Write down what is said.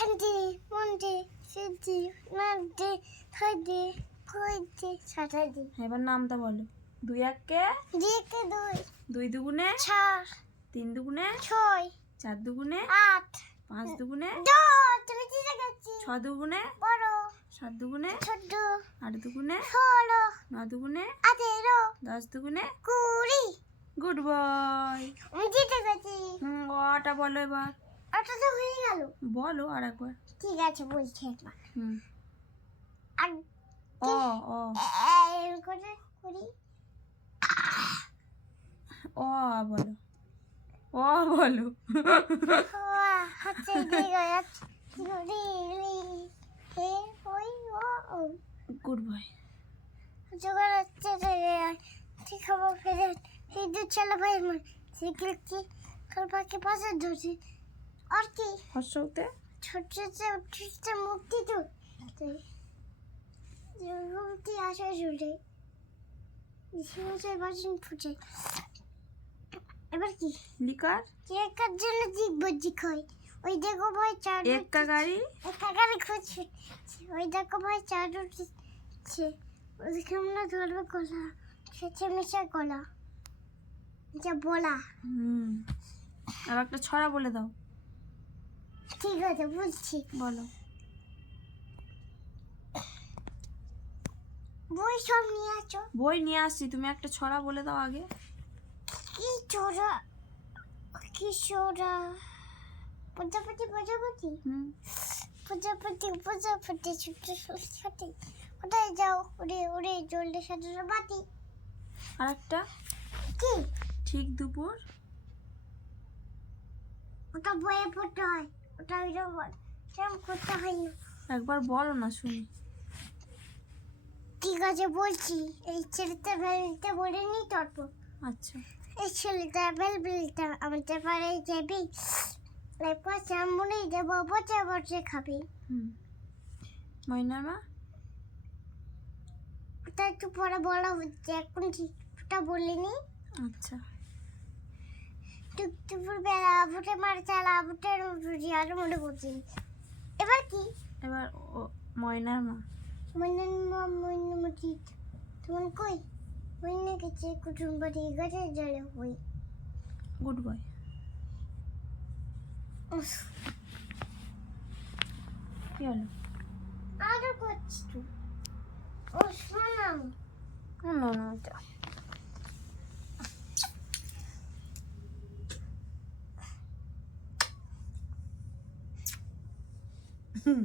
Sunday, Monday, Tuesday, Wednesday, Thursday, Friday, Saturday. এবার নামটা বলো। 2 1 দিকে 2, 2 2 4, 3 2 6, 4 2 8, 5 2 10, তুমি চিন্তা করছি 6 2 বড় 7 2 ছোট 8 2 ষোলো 9 2 18 10 2 20 গুড বয়। আমি চিন্তা করছি ওটা বলো এবার। ওটা তো হয়ে গেল। বলো আর একবার। ঠিক আছে বলছি একবার হুম আর অ অ এরকম করে করি অ বলো। অ বলো। হচ্ছে দিয়ে যাচ্ছে রি রি হে ওই ও গুড বয়। জোগাড় হচ্ছে ঠিক খবর ফেরে এই দু ছেলে ভাই আমার সাইকেল কি কাল পাখি পাশে ধরছি আর কি হর্ষতে ছোট ছোট উঠছে মুক্তি তো মুক্তি আসে জুড়ে বাজন ফুটে এবার কি লিকার কেকার জন্য জিগ বজি খাই ওই দেখো ভাই চার একটা গাড়ি একটা গাড়ি খুঁজছে ওই দেখো ভাই চার উঠছে ওদিকে আমরা ধরবে কলা খেতে মিশে কলা যা বলা আর একটা ছড়া বলে দাও। ঠিক আছে বুঝছি বলো। বই সব নিয়ে আছো বই নিয়ে আসছি, তুমি একটা ছড়া বলে দাও আগে। কি চোরা কি চোরা প্রজাপতি প্রজাপতি প্রজাপতি ছোট ছোট ওটাই যাও ওরে ওরে জলদি সাথে বাতি আর একটা কি ঠিক দুপুর ওটা বইয়ে পড়তে হয় ওটা সেরকম করতে হয় না একবার বলো না শুনি। ঠিক আছে বলছি এই ছেলেটা বেলতে বলিনি তারপর আচ্ছা এই ছেলেটা বেলতে আমাদের পাড়ায় যাবি এরপর সামনে দেবো বসে বসে খাবি ময়নার মা ওটা একটু পরে বলা হচ্ছে এখন ঠিক ওটা বলিনি আচ্ছা দুপুর বেলা ভুটে মারে চালা ভুটের আর মনে করছি এবার কি এবার ময়নার মা মইনামতি তোমার কই মইনা গেছে কুটুম বাড়ি গাছে জলে হই গুড বয়। কি হলো? আরো করছি তো ও শোনাম না না এটা হুম